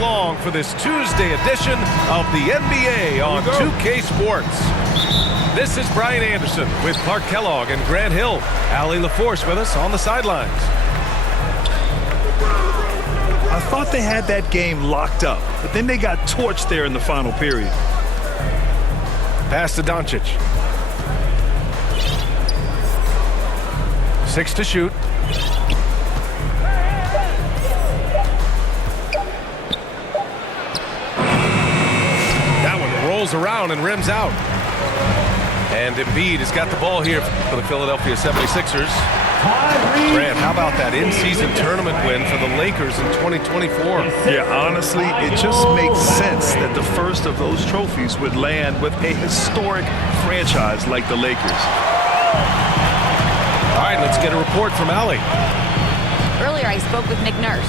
along for this Tuesday edition of the NBA on 2K Sports. This is Brian Anderson with Clark Kellogg and Grant Hill. Allie LaForce with us on the sidelines. I thought they had that game locked up, but then they got torched there in the final period. Pass to Doncic. 6 to shoot. That one rolls around and rims out. And Embiid has got the ball here for the Philadelphia 76ers. Grant, how about that in-season tournament win for the Lakers in 2024? Yeah, honestly, it just makes sense that the first of those trophies would land with a historic franchise like the Lakers. All right, let's get a report from Allie. Earlier, I spoke with Nick Nurse.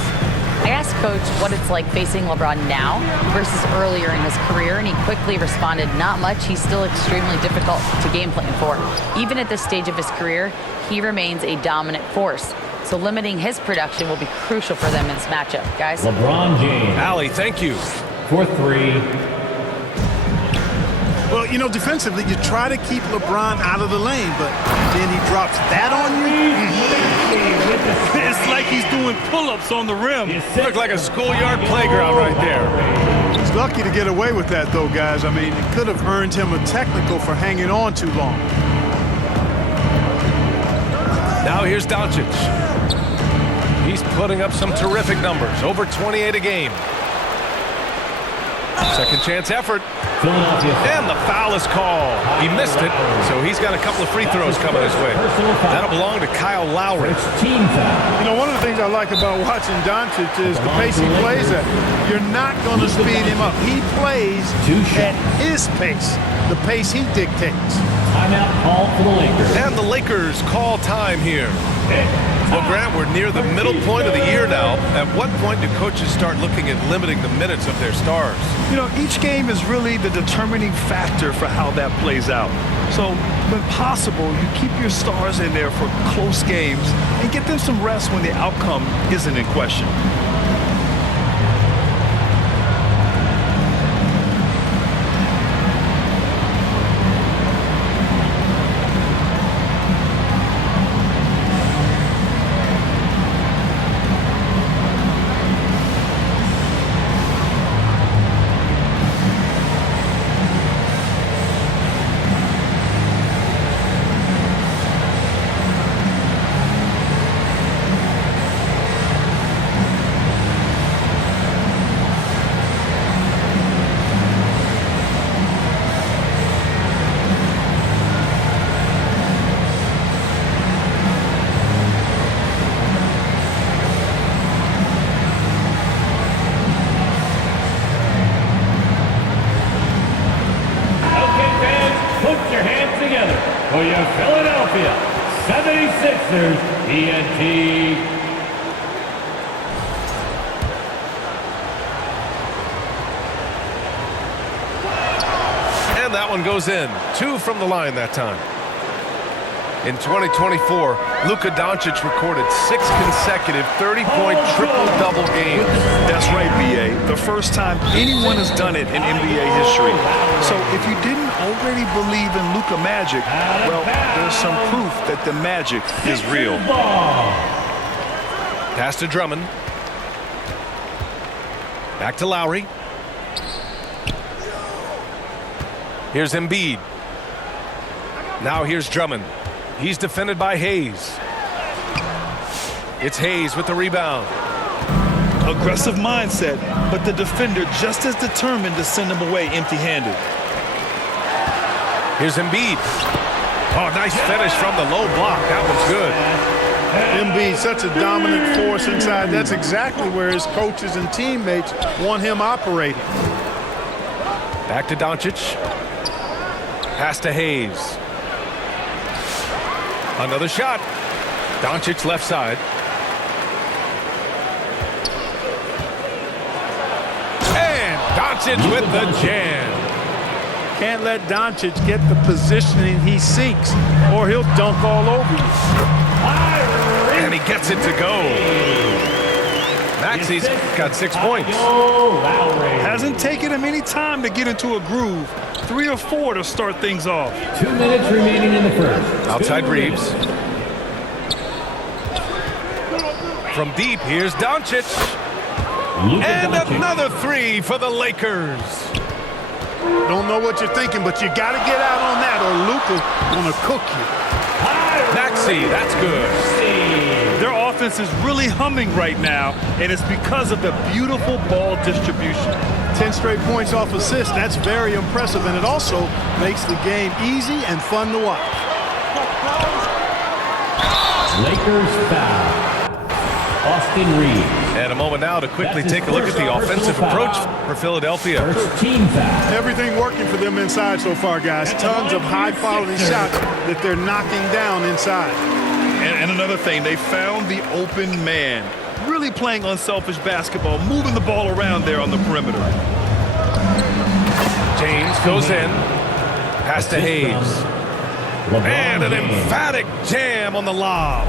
I asked Coach what it's like facing LeBron now versus earlier in his career, and he quickly responded, not much. He's still extremely difficult to game plan for. Even at this stage of his career, he remains a dominant force. So limiting his production will be crucial for them in this matchup. Guys? LeBron James. Allie, thank you. For 3. Well, you know, defensively, you try to keep LeBron out of the lane, but then he drops that on you. It's like he's doing pull-ups on the rim. Looked like a schoolyard playground right there. He's lucky to get away with that, though, guys. I mean, it could have earned him a technical for hanging on too long. Now here's Doncic. He's putting up some terrific numbers, over 28 a game. Second chance effort. And the foul is called. He missed it, so he's got a couple of free throws coming his way. That'll belong to Kyle Lowry. Team foul. You know, one of the things I like about watching Doncic is the pace he plays at. You're not going to speed him up. He plays at his pace, the pace he dictates. Timeout call for the Lakers. And the Lakers call time here. Well, Grant, we're near the middle point of the year now. At what point do coaches start looking at limiting the minutes of their stars? You know, each game is really the determining factor for how that plays out. So, when possible, you keep your stars in there for close games and get them some rest when the outcome isn't in question. For your Philadelphia 76ers, TNT. And that one goes in. 2 from the line that time. In 2024, Luka Doncic recorded 6 consecutive 30-point triple-double games. That's right, B.A. The first time anyone has done it in NBA history. So if you didn't already believe in Luka magic, well, there's some proof that the magic is real. Pass to Drummond. Back to Lowry. Here's Embiid. Now here's Drummond. He's defended by Hayes. It's Hayes with the rebound. Aggressive mindset, but the defender just as determined to send him away empty-handed. Here's Embiid. Oh, nice finish from the low block. That one's good. Embiid, such a dominant force inside. That's exactly where his coaches and teammates want him operating. Back to Doncic. Pass to Hayes. Another shot. Doncic left side. And Doncic with the jam. Can't let Doncic get the positioning he seeks, or he'll dunk all over you. And he gets it to go. Maxi's got 6 points. Lowry. Hasn't taken him any time to get into a groove. 3 or 4 to start things off. 2 minutes remaining in the first. Outside Reeves. From deep, here's Doncic. And another 3 for the Lakers. Don't know what you're thinking, but you got to get out on that or Luka gonna cook you. Maxey, that's good. Their offense is really humming right now, and it's because of the beautiful ball distribution. 10 straight points off assists. That's very impressive, and it also makes the game easy and fun to watch. Lakers foul. Austin Reeves. And a moment now to quickly take a look at the offensive approach for Philadelphia. First team foul. Everything working for them inside so far, guys. Tons of high-quality shots that they're knocking down inside. And another thing, they found the open man. Really playing unselfish basketball, moving the ball around there on the perimeter. James goes in. Pass to Hayes. And an emphatic jam on the lob.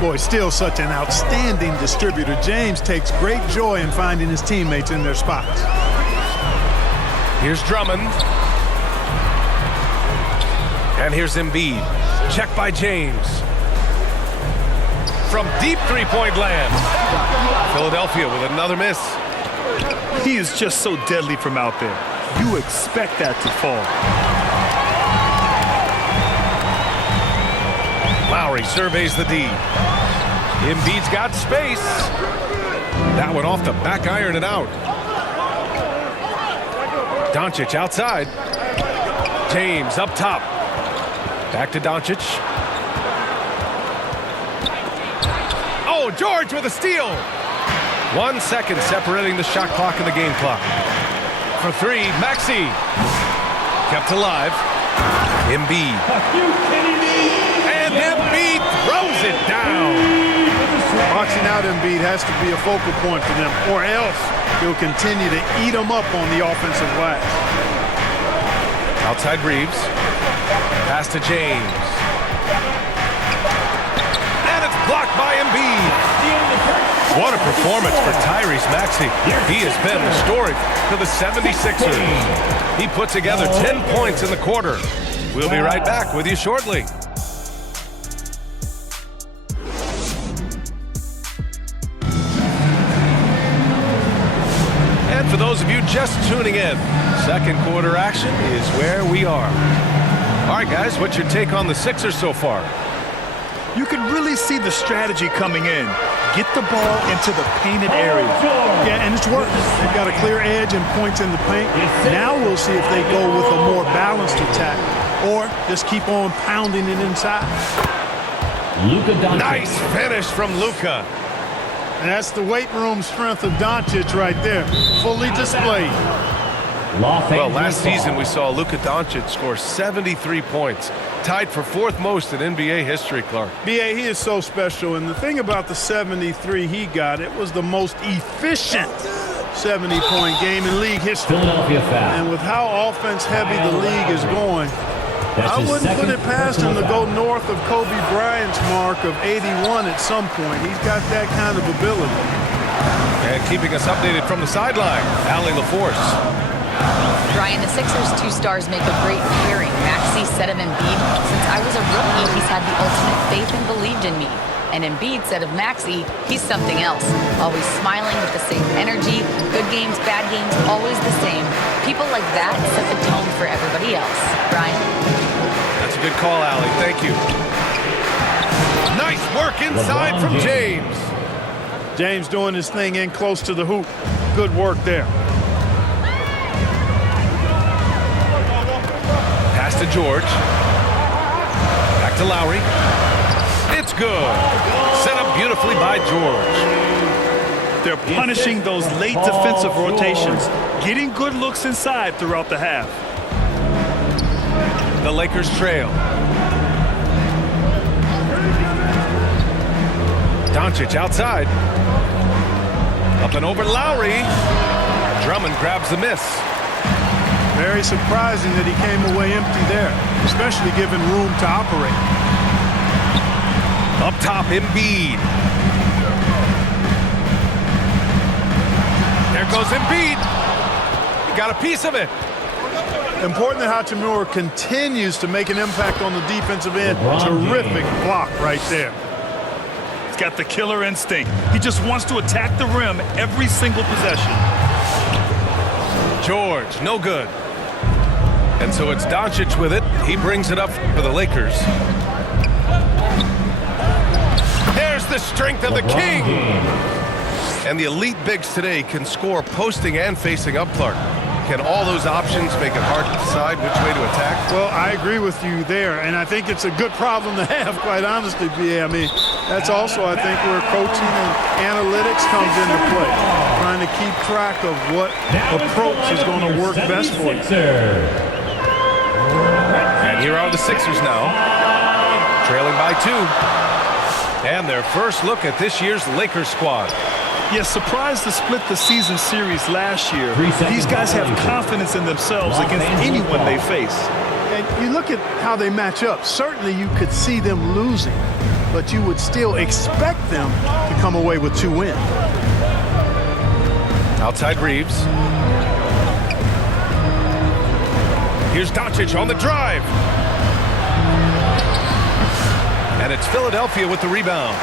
Boy, still such an outstanding distributor. James takes great joy in finding his teammates in their spots. Here's Drummond. And here's Embiid. Check by James. From deep three-point land. Philadelphia with another miss. He is just so deadly from out there. You expect that to fall. Lowry surveys the D. Embiid's got space. That one off the back iron and out. Doncic outside. James up top. Back to Doncic. Oh, George with a steal. 1 second separating the shot clock and the game clock. For 3, Maxey. Kept alive. Embiid. Are you kidding me? And Embiid throws it down. Boxing out Embiid has to be a focal point for them, or else he'll continue to eat them up on the offensive glass. Outside Reeves. Pass to James. And it's blocked by Embiid. What a performance for Tyrese Maxey. He has been the story for the 76ers. He put together 10 points in the quarter. We'll be right back with you shortly. And for those of you just tuning in, second quarter action is where we are. All right, guys, what's your take on the Sixers so far? You can really see the strategy coming in. Get the ball into the painted area. Yeah, and it's worked. They've got a clear edge and points in the paint. Now we'll see if they go with a more balanced attack or just keep on pounding it inside. Luka Doncic. Nice finish from Luka. And that's the weight room strength of Doncic right there, fully displayed. Well, last season we saw Luka Doncic score 73 points, tied for 4th most in NBA history, Clark. B.A., he is so special, and the thing about the 73 he got, it was the most efficient 70-point game in league history. Philadelphia foul. And with how offense-heavy the league is going, That's I his wouldn't put second it past him to personal go foul. north of Kobe Bryant's mark of 81 at some point. He's got that kind of ability. And keeping us updated from the sideline, Allie LaForce. Brian, the Sixers' 2 stars make a great pairing. Maxey said of Embiid, since I was a rookie, he's had the ultimate faith and believed in me. And Embiid said of Maxey, he's something else. Always smiling with the same energy. Good games, bad games, always the same. People like that set the tone for everybody else. Brian? That's a good call, Allie. Thank you. Nice work inside LeBron from James. James. James doing his thing in close to the hoop. Good work there. Pass to George. Back to Lowry. It's good. Set up beautifully by George. They're punishing those late defensive rotations, getting good looks inside throughout the half. The Lakers trail. Doncic outside. Up and over Lowry. Drummond grabs the miss. Very surprising that he came away empty there, especially given room to operate. Up top, Embiid. goes Embiid. He got a piece of it. Important that Hachimura continues to make an impact on the defensive end. Terrific block right there. He's got the killer instinct. He just wants to attack the rim every single possession. George, no good. And so it's Doncic with it. He brings it up for the Lakers. There's the strength of the king. And the elite bigs today can score posting and facing up, Clark. Can all those options make it hard to decide which way to attack? Well, I agree with you there, and I think it's a good problem to have, quite honestly, B.A. I mean, that's also, I think, where coaching and analytics comes into play. Trying to keep track of what approach is going to work best for you. And here are the Sixers now, trailing by 2. And their first look at this year's Lakers squad. Yes, surprised to split the season series last year. These guys have confidence in themselves against anyone they face. And you look at how they match up. Certainly you could see them losing, but you would still expect them to come away with 2 wins. Outside Reeves. Here's Doncic on the drive. And it's Philadelphia with the rebound.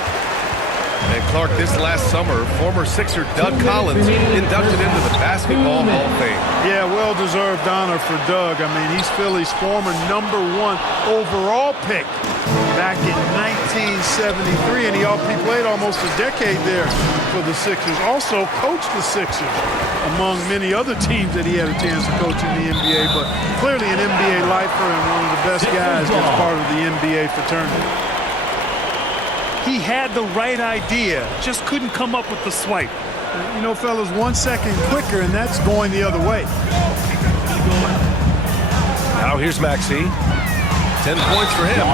And Clark, this last summer, former Sixer Doug Collins inducted into the Basketball Hall of Fame. Yeah, well-deserved honor for Doug. I mean, he's Philly's former #1 overall pick back in 1973, and he played almost a decade there for the Sixers. Also coached the Sixers, among many other teams that he had a chance to coach in the NBA, but clearly an NBA lifer and one of the best guys that's part of the NBA fraternity. He had the right idea, just couldn't come up with the swipe. You know, fellas, 1 second quicker, and that's going the other way. Now here's Maxey. 10 points for him.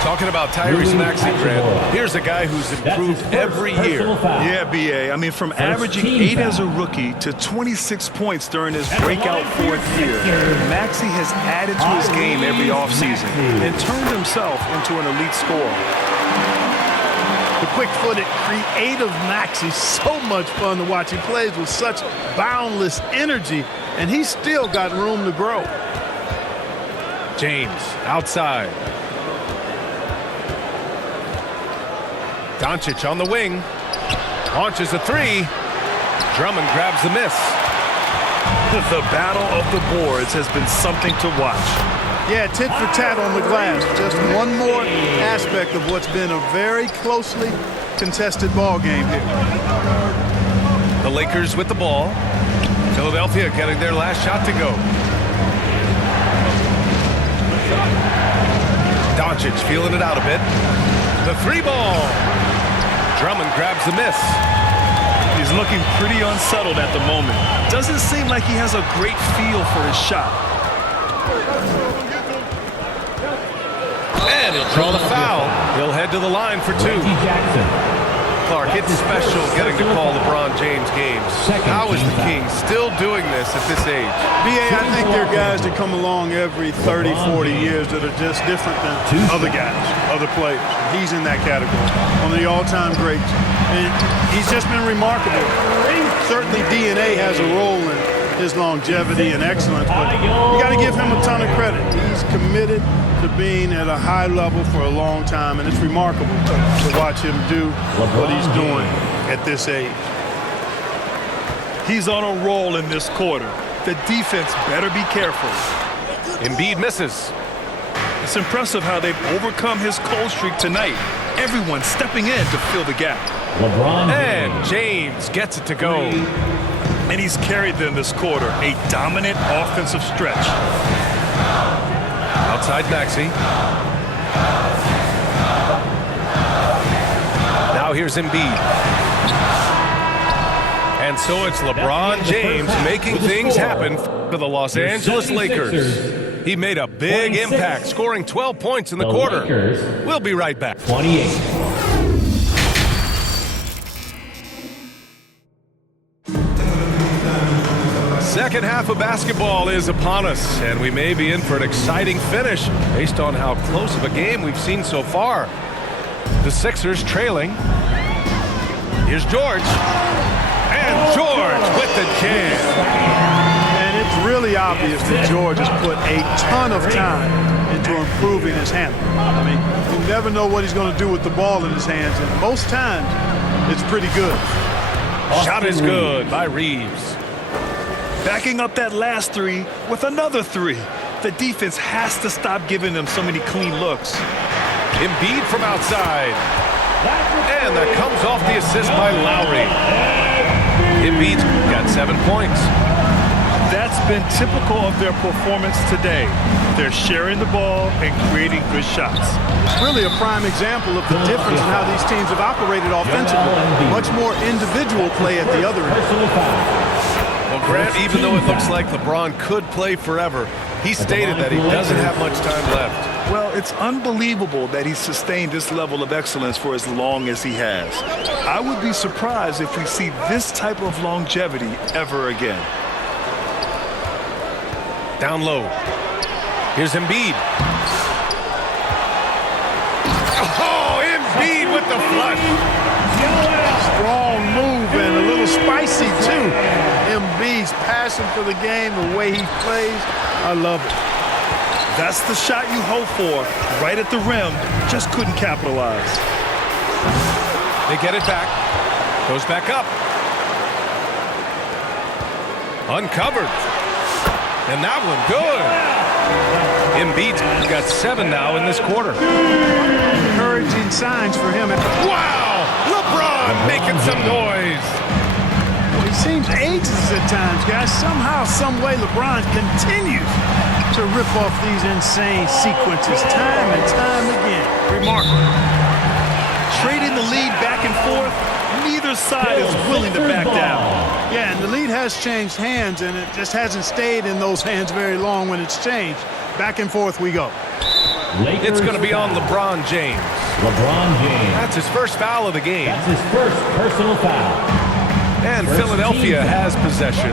Talking about Tyrese Maxey, Grant, here's a guy who's improved every year. Yeah, B.A. I mean, from averaging 8 as a rookie to 26 points during his breakout 4th year, Maxey has added to his game every offseason and turned himself into an elite scorer. The quick-footed, creative Maxey, so much fun to watch. He plays with such boundless energy, and he's still got room to grow. James, outside. Doncic on the wing. Launches a 3. Drummond grabs the miss. The battle of the boards has been something to watch. Yeah, tit for tat on the glass. Just one more aspect of what's been a very closely contested ball game here. The Lakers with the ball. Philadelphia getting their last shot to go. Doncic feeling it out a bit. The 3 ball. Drummond grabs the miss. He's looking pretty unsettled at the moment. Doesn't seem like he has a great feel for his shot. And he'll draw the foul. He'll head to the line for 2. Clark, it's special getting to call LeBron James games. How is the King still doing this at this age? B.A., I think there are guys that come along every 30, 40 years that are just different than other guys, other players. He's in that category, one of the all-time greats. And he's just been remarkable. Certainly DNA has a role in his longevity and excellence, but you got to give him a ton of credit. He's committed to being at a high level for a long time, and it's remarkable to watch him do what he's doing at this age. He's on a roll in this quarter. The defense better be careful. Embiid misses. It's impressive how they've overcome his cold streak tonight. Everyone stepping in to fill the gap. And James gets it to go. And he's carried them this quarter. A dominant offensive stretch. Outside Maxey. Now here's Embiid. And so it's LeBron James making things happen for the Los Angeles Lakers. He made a big impact, scoring 12 points in the quarter. We'll be right back. 28. Second half of basketball is upon us, and we may be in for an exciting finish based on how close of a game we've seen so far. The Sixers trailing. Here's George. And And George with the jam. And it's really obvious that George has put a ton of time into improving his handle. I mean, you never know what he's going to do with the ball in his hands, and most times it's pretty good. Shot is good by Reeves. Backing up that last three with another three. The defense has to stop giving them so many clean looks. Embiid from outside. And that comes off the assist by Lowry. Embiid's got 7 points. That's been typical of their performance today. They're sharing the ball and creating good shots. It's really a prime example of the difference in how these teams have operated offensively. Much more individual play at the other end. Well, Grant, even though it looks like LeBron could play forever, he stated that he doesn't have much time left. Well, it's unbelievable that he's sustained this level of excellence for as long as he has. I would be surprised if we see this type of longevity ever again. Down low. Here's Embiid. Oh, Embiid with the flush. Strong move and a little spicy, too. Embiid's passion for the game, the way he plays, I love it. That's the shot you hope for, right at the rim. Just couldn't capitalize. They get it back. Goes back up. Uncovered. And that one, good. Embiid's got 7 now in this quarter. Encouraging signs for him. Wow! LeBron making some noise. Well, he seems ageless at times, guys. Somehow, some way, LeBron continues to rip off these insane sequences time and time again. Remarkable. Trading the lead back and forth, neither side is willing to back down. Yeah, and the lead has changed hands, and it just hasn't stayed in those hands very long when it's changed. Back and forth we go. It's going to be on LeBron James. LeBron James. That's his first foul of the game. That's his first personal foul. And Philadelphia has possession.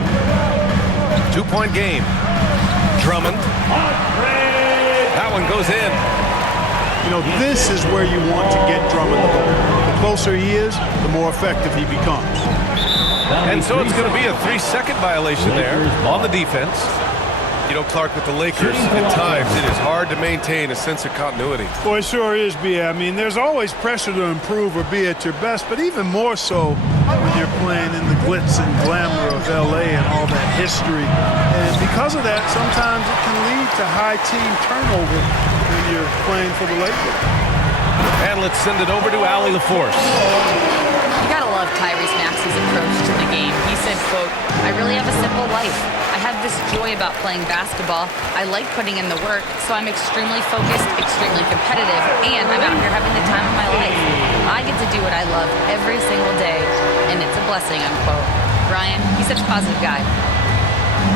2-point game. Drummond. That one goes in. You know, this is where you want to get Drummond the ball. The closer he is, the more effective he becomes. And so it's going to be a 3-second violation there on the defense. You know, Clark, with the Lakers, at times it is hard to maintain a sense of continuity. Boy, it sure is, B.A. I mean, there's always pressure to improve or be at your best, but even more so when you're playing in the glitz and glamour of L.A. and all that history. And because of that, sometimes it can lead to high team turnover when you're playing for the Lakers. And let's send it over to Allie LaForce. You gotta love Tyrese Maxey's approach to the game. He said, quote, "I really have a simple life. I have this joy about playing basketball. I like putting in the work, so I'm extremely focused, extremely competitive, and I'm out here having the time of my life. I get to do what I love every single day, and it's a blessing," unquote. Ryan, he's such a positive guy.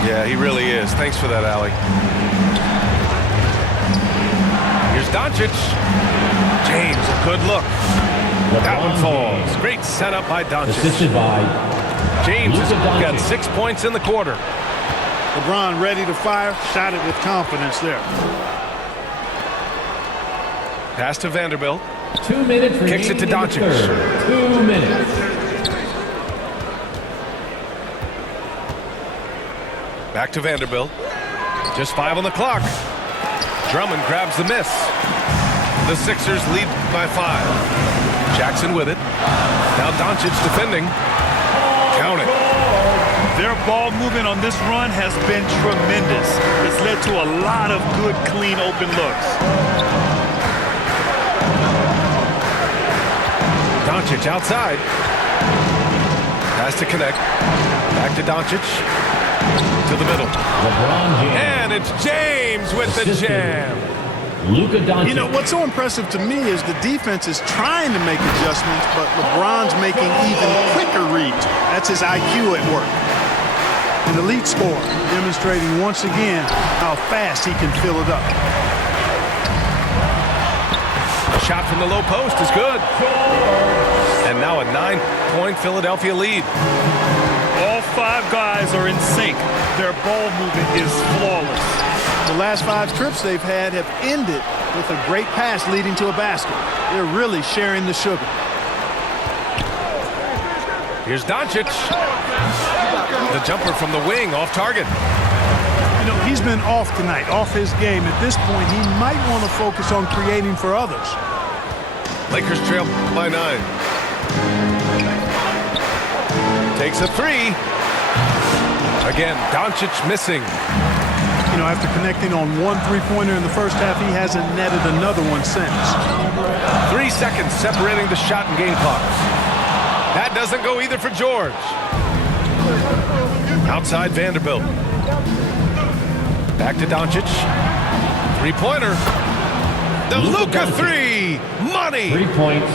Yeah, he really is. Thanks for that, Allie. Here's Doncic. James, a good look. That one falls. Great setup by Doncic. Assisted by James has got 6 points in the quarter. LeBron ready to fire, shot it with confidence there. Pass to Vanderbilt. 2 minutes. Kicks it to Doncic. 2 minutes. Back to Vanderbilt. Just 5 on the clock. Drummond grabs the miss. The Sixers lead by 5. Jackson with it. Now Doncic defending. Count it. Their ball movement on this run has been tremendous. It's led to a lot of good, clean, open looks. Doncic outside. Has to connect. Back to Doncic. To the middle. LeBron James. And it's James with the jam. Luka Doncic. You know, what's so impressive to me is the defense is trying to make adjustments, but LeBron's making even quicker reads. That's his IQ at work. An elite scorer, demonstrating once again how fast he can fill it up. Shot from the low post is good. And now a 9-point Philadelphia lead. All 5 guys are in sync. Their ball movement is flawless. The last 5 trips they've had have ended with a great pass leading to a basket. They're really sharing the sugar. Here's Doncic. a jumper from the wing, off target. You know, he's been off tonight, off his game. At this point, he might want to focus on creating for others. Lakers trail by 9. Takes a 3. Again, Doncic missing. You know, after connecting on one three-pointer in the first half, he hasn't netted another one since. 3 seconds separating the shot and game clocks. That doesn't go either for George. Outside Vanderbilt. Back to Doncic. Three-pointer. The Luka 3. Money. 3 points.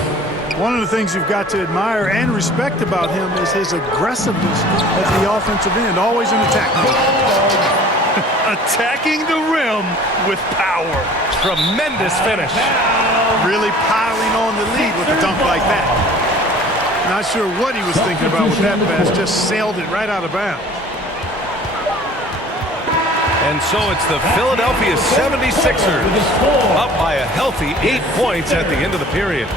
One of the things you've got to admire and respect about him is his aggressiveness at the offensive end, always in attack mode. Attacking the rim with power. Tremendous finish. Really piling on the lead with a dunk like that. Not sure what he was thinking about with that pass. Just sailed it right out of bounds. And so it's the Philadelphia 76ers up by a healthy 8 points at the end of the period.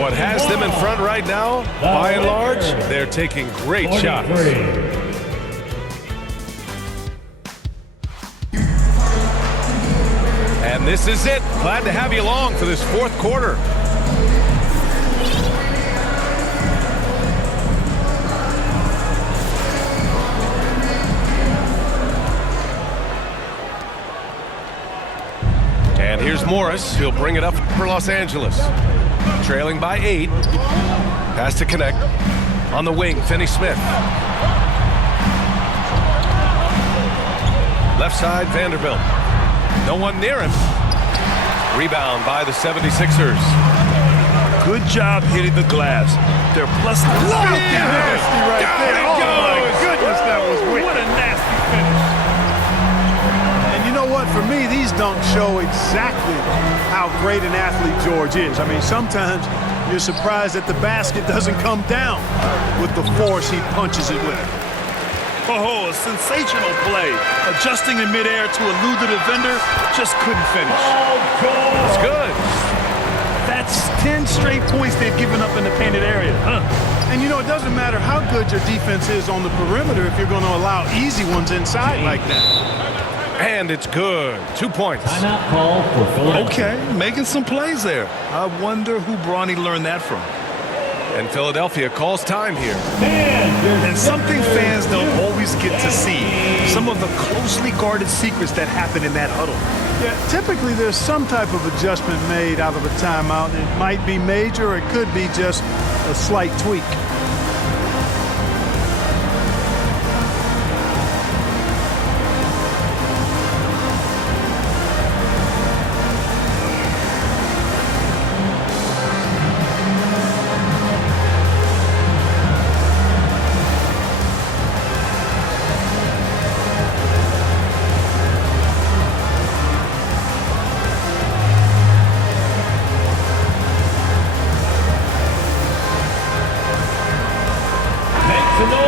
What has them in front right now, by and large, they're taking great shots. And this is it. Glad to have you along for this fourth quarter. And here's Morris. He'll bring it up for Los Angeles. Trailing by 8. Pass to connect. On the wing, Finney Smith. Left side, Vanderbilt. No one near him. Rebound by the 76ers. Good job hitting the glass. They're plus. Nasty right Down there. it Oh, my goes. goodness, that was wicked. What a nasty finish. And you know what? For me, these dunks show exactly how great an athlete George is. I mean, sometimes you're surprised that the basket doesn't come down with the force he punches it with. Oh, a sensational play. Adjusting in midair to elude the defender, just couldn't finish. It's good. That's 10 straight points they've given up in the painted area, huh? And you know, it doesn't matter how good your defense is on the perimeter if you're going to allow easy ones inside like that. And it's good. 2 points. Timeout call for Philadelphia. Okay, making some plays there. I wonder who Bronny learned that from. And Philadelphia calls time here. And something fans don't always get to see. Some of the closely guarded secrets that happen in that huddle. Yeah, typically there's some type of adjustment made out of a timeout. It might be major, or it could be just a slight tweak.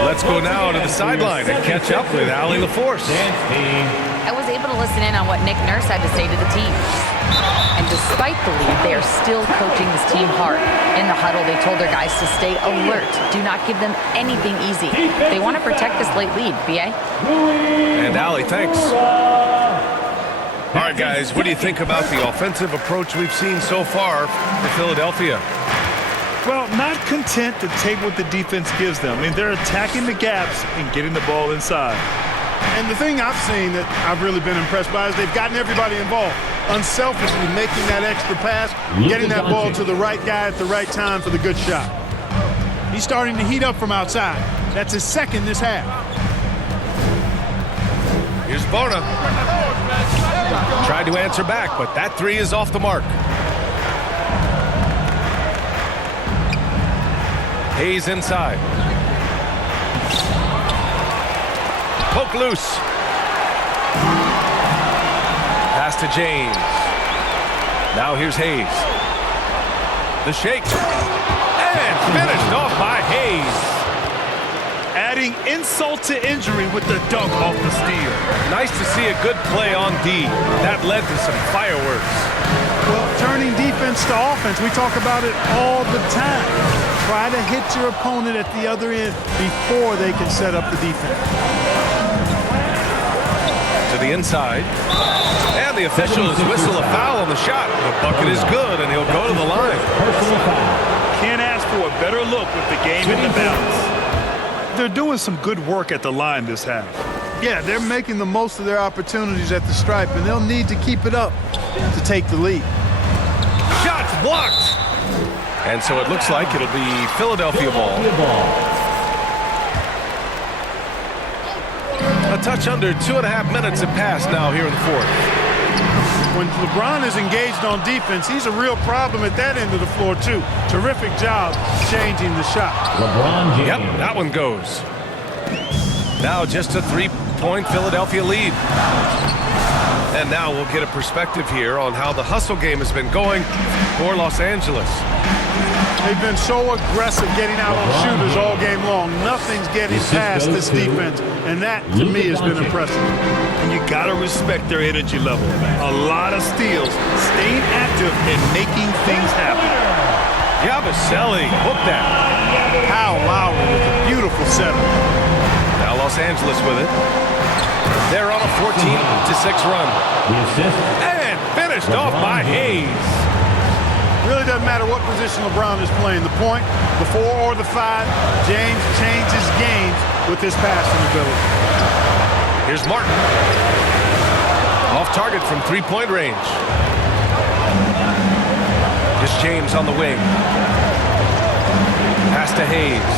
Let's go now to the sideline and catch up with Allie LaForce. I was able to listen in on what Nick Nurse had to say to the team. And despite the lead, they are still coaching this team hard. In the huddle, they told their guys to stay alert. Do not give them anything easy. They want to protect this late lead, B.A. And Allie, thanks. All right, guys, what do you think about the offensive approach we've seen so far for Philadelphia? Well, not content to take what the defense gives them. I mean, they're attacking the gaps and getting the ball inside. And the thing I've seen that I've really been impressed by is they've gotten everybody involved. Unselfishly making that extra pass, getting that ball to the right guy at the right time for the good shot. He's starting to heat up from outside. That's his second this half. Here's Bona. Tried to answer back, but that three is off the mark. Hayes inside. Poke loose. Pass to James. Now here's Hayes. The shake. And finished off by Hayes. Adding insult to injury with the dunk off the steal. Nice to see a good play on D. That led to some fireworks. Well, turning defense to offense, we talk about it all the time. Try to hit your opponent at the other end before they can set up the defense. To the inside. And the officials whistle a foul on the shot. The bucket is good, and he'll go to the line. Can't ask for a better look with the game in the balance. They're doing some good work at the line this half. Yeah, they're making the most of their opportunities at the stripe, and they'll need to keep it up to take the lead. Shots blocked. And so it looks like it'll be Philadelphia ball. A touch under 2.5 minutes have passed now here in the fourth. When LeBron is engaged on defense, he's a real problem at that end of the floor, too. Terrific job changing the shot. LeBron James. Yep, that one goes. Now just a 3-point Philadelphia lead. And now we'll get a perspective here on how the hustle game has been going for Los Angeles. They've been so aggressive getting out on shooters all game long. Nothing's getting past this defense, and that, to me, has been impressive. And you got to respect their energy level. A lot of steals, staying active and making things happen. Yabusele, hook that. Kyle Lowry with a beautiful setup. Now Los Angeles with it. They're on a 14-6 run. The assist. And finished off by Hayes. Really doesn't matter what position LeBron is playing, the point, the 4 or the 5, James changes games with his passing ability. Here's Martin. Off target from 3-point range. Here's James on the wing. Pass to Hayes.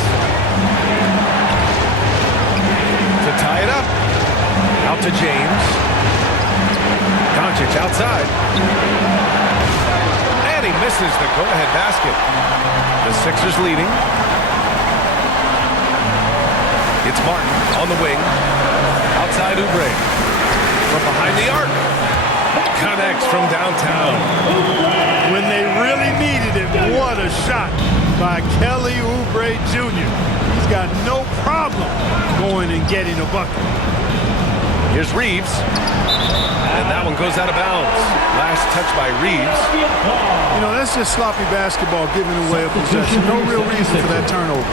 To tie it up. Out to James. Doncic outside. And he misses the go-ahead basket. The Sixers leading. It's Martin on the wing. Outside Oubre. From behind the arc. Connects from downtown. When they really needed it, what a shot by Kelly Oubre Jr. He's got no problem going and getting a bucket. Here's Reeves. And that one goes out of bounds. Last touch by Reeves. You know, that's just sloppy basketball giving away a possession. No real reason for that turnover.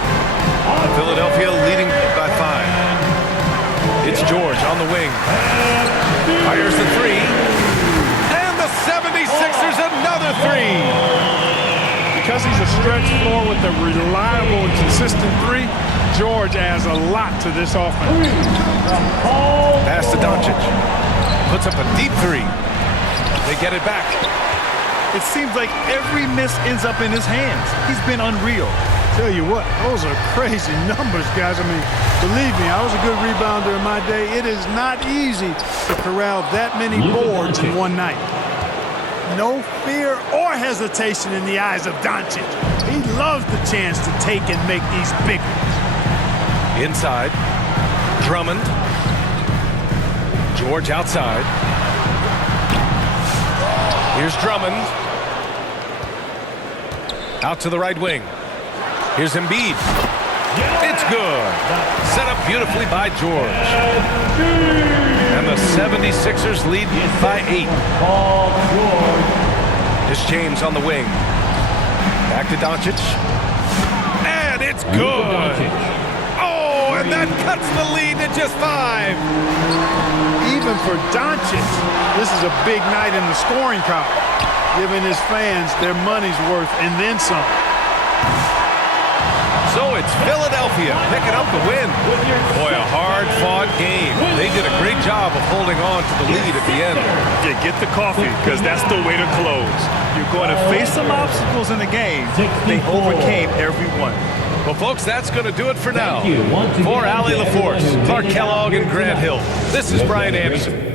Philadelphia leading by 5. It's George on the wing. Fires the 3. And the 76ers another 3. Because he's a stretch floor with a reliable and consistent 3, George adds a lot to this offense. Pass to Doncic. Puts up a deep 3. They get it back. It seems like every miss ends up in his hands. He's been unreal. Tell you what, those are crazy numbers, guys. I mean, believe me, I was a good rebounder in my day. It is not easy to corral that many boards in one night. No fear or hesitation in the eyes of Doncic. He loves the chance to take and make these big ones. Inside. Drummond. George outside. Here's Drummond. Out to the right wing. Here's Embiid. It's good. Set up beautifully by George. And the 76ers lead by 8. Here's James on the wing. Back to Doncic. And it's good. Oh, and that cuts the lead to just 5. Even for Doncic, this is a big night in the scoring column, giving his fans their money's worth and then some. So it's Philadelphia picking up the win. Boy, a hard-fought game. They did a great job of holding on to the lead at the end. Yeah, get the coffee, because that's the way to close. You're going to face some obstacles in the game. They overcame every one. Well, folks, that's going to do it for now. For Allie LaForce, Clark Kellogg, and Grant Hill, this is Brian Anderson.